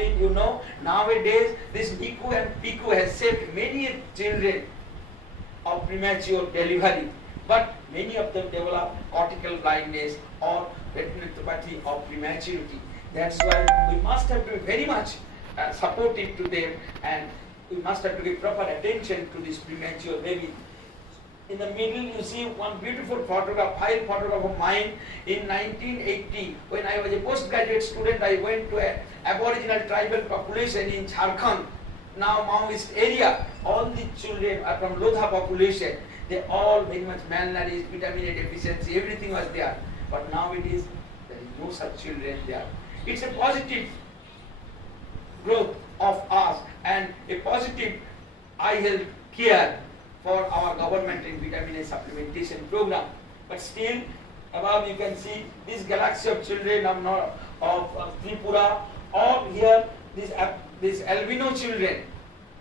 been, you know, nowadays this NICU and PICU has saved many children of premature delivery, but many of them develop cortical blindness or retinopathy of prematurity. That's why we must have to be very much supportive to them, and we must have to give proper attention to this premature baby. In the middle you see one beautiful photograph, file photograph of mine in 1980. When I was a postgraduate student, I went to an aboriginal tribal population in Jharkhand, now Maoist area. All the children are from Lodha population. They all very much malnourished, vitamin A deficiency, everything was there. But nowadays there is no such children there. It's a positive growth of us and a positive eye health care for our government in vitamin A supplementation program. But still, above you can see this galaxy of children of Tripura, or here these albino children,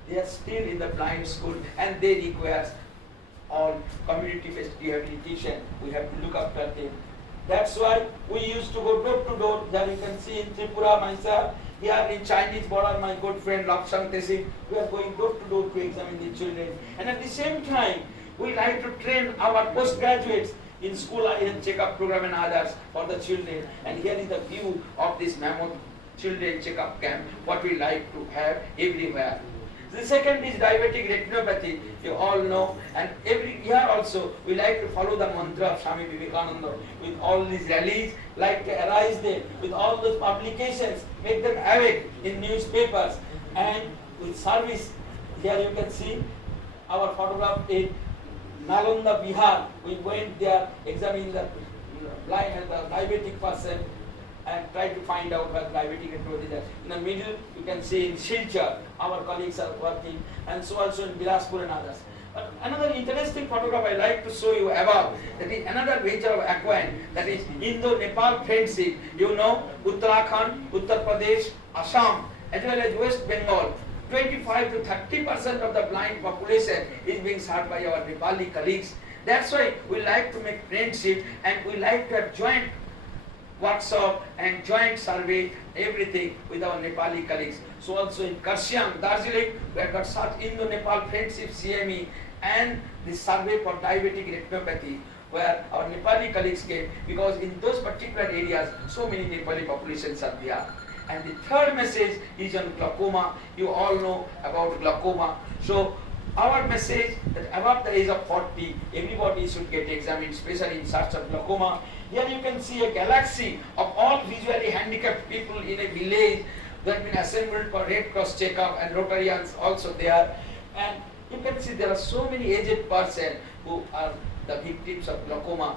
they are still in the blind school and they require all community-based rehabilitation. We have to look after them. That's why we used to go door to door. There you can see in Tripura myself. Here in Chinese border, my good friend Lakshang Tesi, we are going door to door to examine the children. And at the same time, we like to train our postgraduates in school eye health checkup program and others for the children. And here is the view of this mammoth children checkup camp, what we like to have everywhere. The second is diabetic retinopathy, you all know, and every year also we like to follow the mantra of Swami Vivekananda with all these rallies, like to arise them with all those publications, make them awake in newspapers, and with service. Here you can see our photograph in Nalanda, Bihar. We went there, examining the blind and the diabetic person, and try to find out what diabetic retinopathy is. In the middle, you can see in Silchar, our colleagues are working, and so also in Bilaspur and others. But another interesting photograph I like to show you above, that is another venture of Aquan, that is Indo-Nepal friendship. You know, Uttarakhand, Uttar Pradesh, Assam, as well as West Bengal, 25 to 30% of the blind population is being served by our Nepali colleagues. That's why we like to make friendship, and we like to have joint workshop and joint survey, everything with our Nepali colleagues. So also in Karsiang, Darjeeling, we have got such Indo-Nepal friendship CME and the survey for diabetic retinopathy, where our Nepali colleagues came, because in those particular areas, so many Nepali populations are there. And the third message is on glaucoma. You all know about glaucoma. So our message that above the age of 40, everybody should get examined, especially in search of glaucoma. Here you can see a galaxy of all visually handicapped people in a village that have been assembled for Red Cross checkup, and Rotarians also there. And you can see there are so many aged persons who are the victims of glaucoma.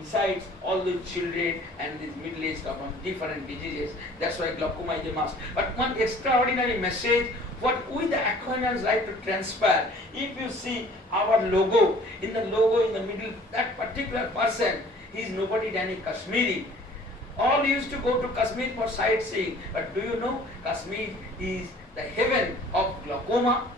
Besides all the children and these middle-aged come from different diseases. That's why glaucoma is a must. But one extraordinary message, what we the Aquanians like to transfer, if you see our logo in the middle, that particular person, he is nobody than a Kashmiri. All used to go to Kashmir for sightseeing, but do you know Kashmir is the heaven of glaucoma?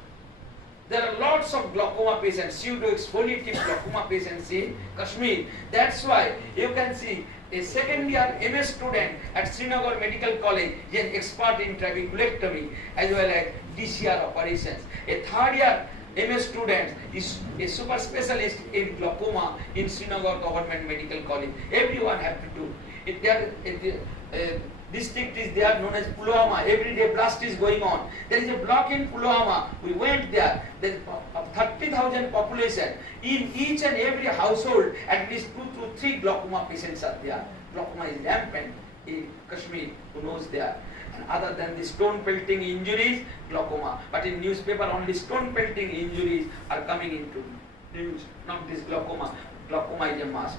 There are lots of glaucoma patients, pseudo-exfoliative glaucoma patients in Kashmir. That's why you can see a second year MS student at Srinagar Medical College is an expert in trabeculectomy as well as DCR operations. A third year MS student is a super specialist in glaucoma in Srinagar Government Medical College. Everyone have to do. District is there known as Pulwama. Every day blast is going on. There is a block in Pulwama. We went there. There is 30,000 population. In each and every household, at least 2 to 3 glaucoma patients are there. Glaucoma is rampant in Kashmir. Who knows there? And other than the stone pelting injuries, glaucoma. But in newspaper, only stone pelting injuries are coming into news. Not this glaucoma. Glaucoma is a must.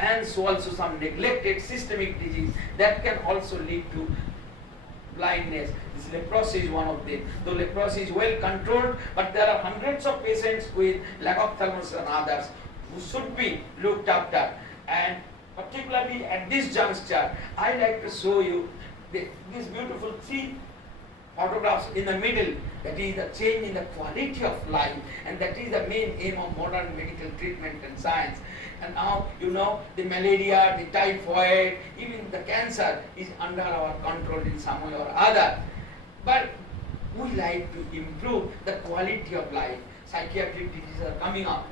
And so also some neglected systemic disease that can also lead to blindness. This leprosy is one of them. Though leprosy is well controlled, but there are hundreds of patients with lack of thymus and others who should be looked after. And particularly at this juncture, I like to show you this beautiful 3 photographs in the middle. That is the change in the quality of life, and that is the main aim of modern medical treatment and science. And now you know the malaria, the typhoid, even the cancer is under our control in some way or other. But we like to improve the quality of life. Psychiatric diseases are coming up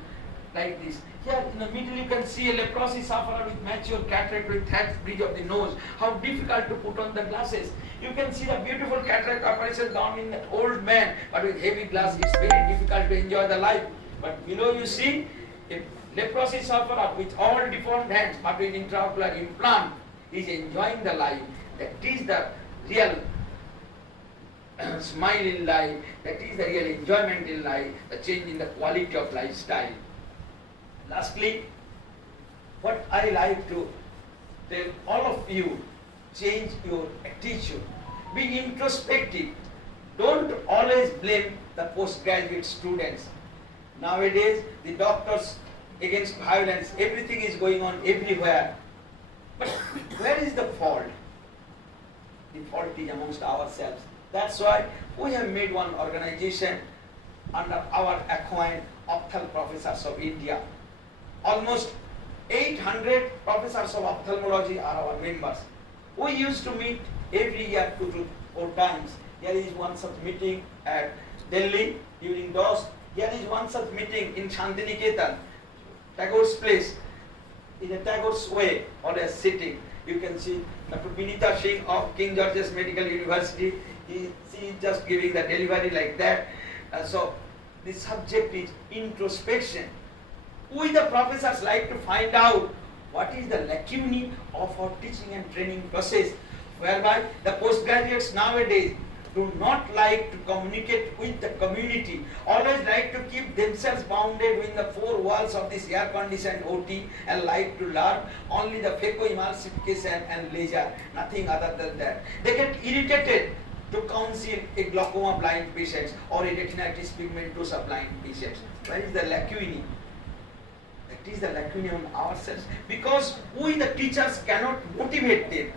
like this. Here in the middle you can see a leprosy sufferer with mature cataract with thatched bridge of the nose. How difficult to put on the glasses. You can see the beautiful cataract operation done in that old man, but with heavy glass it's very difficult to enjoy the life. But below you see a leprosy sufferer with all deformed hands but with intraocular implant is enjoying the life. That is the real smile in life, that is the real enjoyment in life, the change in the quality of lifestyle. Lastly, what I like to tell all of you, change your attitude. Be introspective. Don't always blame the postgraduate students. Nowadays, the doctors against violence, everything is going on everywhere. But where is the fault? The fault is amongst ourselves. That's why we have made one organization under our acquired opthal professors of India. Almost 800 professors of ophthalmology are our members. We used to meet every year 2 to 4 times. There is one such meeting at Delhi during DOS. There is one such meeting in Shantiniketan, Tagore's place, in a Tagore's way, always sitting. You can see Dr. Vinita Singh of King George's Medical University. She is just giving the delivery like that. So the subject is introspection. We the professors like to find out what is the lacunae of our teaching and training process, whereby the postgraduates nowadays do not like to communicate with the community, always like to keep themselves bounded within the 4 walls of this air-conditioned OT and like to learn only the phacoemulsification and leisure, nothing other than that. They get irritated to counsel a glaucoma blind patient or a retinitis pigmentosa blind patient. Where is the lacunae? That is the lacunae on ourselves, because we the teachers cannot motivate them.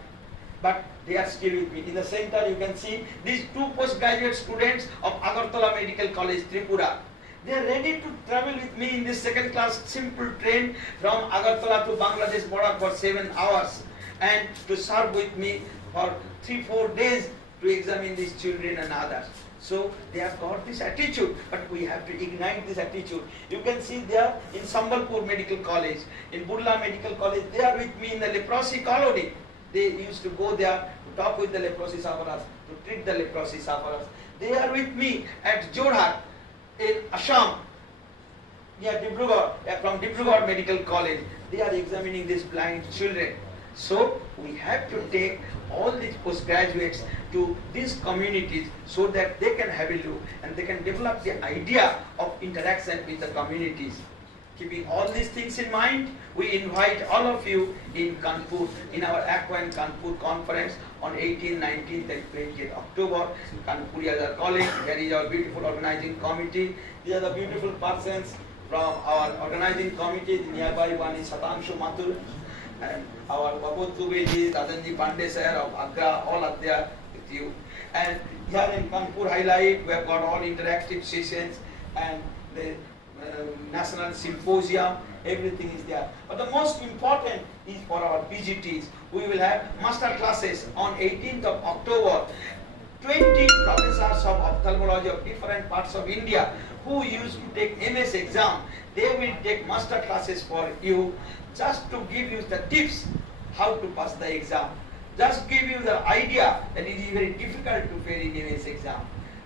But they are still with me. In the center you can see these 2 postgraduate students of Agartala Medical College, Tripura. They are ready to travel with me in this 2nd class simple train from Agartala to Bangladesh border for 7 hours and to serve with me for 3-4 days to examine these children and others. So they have got this attitude, but we have to ignite this attitude. You can see there in Sambalpur Medical College, in Burla Medical College, they are with me in the leprosy colony. They used to go there to talk with the leprosy sufferers, to treat the leprosy sufferers. They are with me at Jorhat in Assam, near Dibrugarh, from Dibrugarh Medical College. They are examining these blind children. So we have to take all these postgraduates to these communities so that they can have a look and they can develop the idea of interaction with the communities. Keeping all these things in mind, we invite all of you in Kanpur, in our Aquan Kanpur conference on 18th, 19th and 20th October. Kanpurias are calling. Here is our beautiful organizing committee. These are the beautiful persons from our organizing committee. The nearby one is Satanshu Mathur and our Babut Tubeji, Dadanji Pandey sir of Agra, all are there with you. And here in Kanpur highlight, we have got all interactive sessions and the national symposium, everything is there. But the most important is for our PGTs. We will have master classes on 18th of October. 20 professors of ophthalmology of different parts of India who used to take MS exam, they will take master classes for you, just to give you the tips how to pass the exam. Just give you the idea that it is very difficult to fail in MS exam.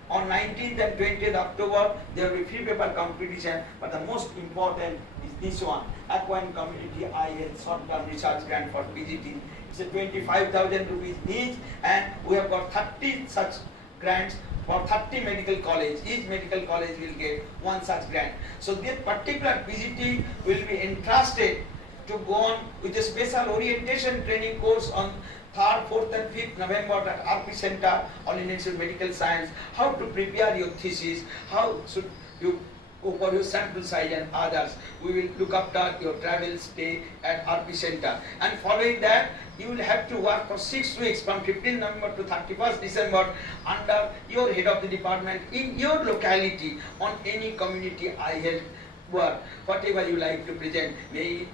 On 19th and 20th October, there will be free paper competition, but the most important is this one, Aquan Community IL short-term research grant for PGT. It's a 25,000 rupees each, and we have got 30 such grants for 30 medical colleges. Each medical college will get one such grant. So this particular PGT will be entrusted to go on with a special orientation training course on 3rd, 4th and 5th November at RP Center, All Indian Institute of Medical Science, how to prepare your thesis, how should you go for your sample size and others. We will look after your travel stay at RP Center. And following that, you will have to work for 6 weeks from 15th November to 31st December under your head of the department in your locality on any community eye health work, whatever you like to present, maybe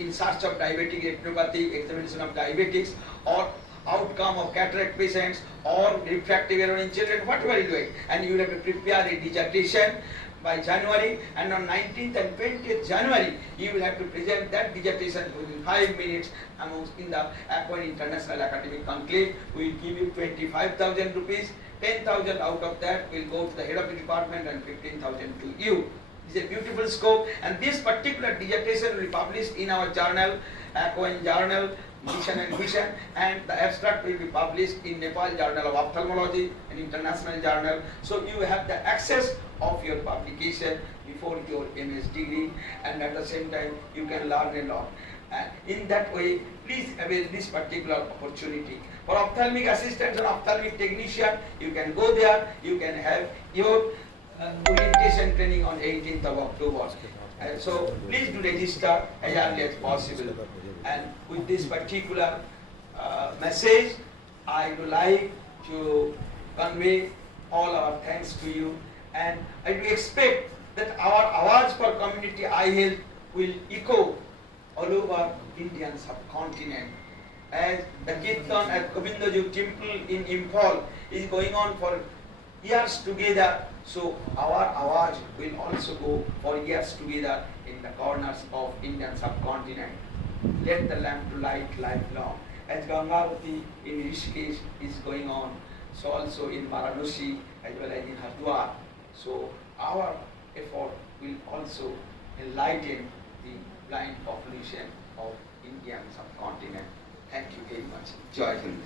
in search of diabetic retinopathy, examination of diabetics, or outcome of cataract patients, or refractive error in children, whatever you like. And you will have to prepare a dissertation by January, and on 19th and 20th January, you will have to present that dissertation within 5 minutes in the Aquan International Academic Conclave. We will give you 25,000 rupees, 10,000 out of that will go to the head of the department and 15,000 to you. It's a beautiful scope, and this particular dissertation will be published in our journal, Aquan Journal, Mission and Vision, and the abstract will be published in Nepal Journal of Ophthalmology, an international journal. So you have the access of your publication before your MS degree, and at the same time you can learn a lot. And in that way, please avail this particular opportunity. For ophthalmic assistants and ophthalmic technician, you can go there, you can have your orientation training on 18th of October. So please do register as early as possible. And with this particular message, I would like to convey all our thanks to you, and I do expect that our awards for community eye health will echo all over Indian subcontinent. As the Kirtan at Govindaji temple in Imphal is going on for years together, so our awards will also go for years together in the corners of Indian subcontinent. Let the lamp to light lifelong. As Gangavati in Rishikesh is going on, so also in Varanasi as well as in Haridwar. So our effort will also enlighten the blind population of Indian subcontinent. Thank you very much. Jai Hind.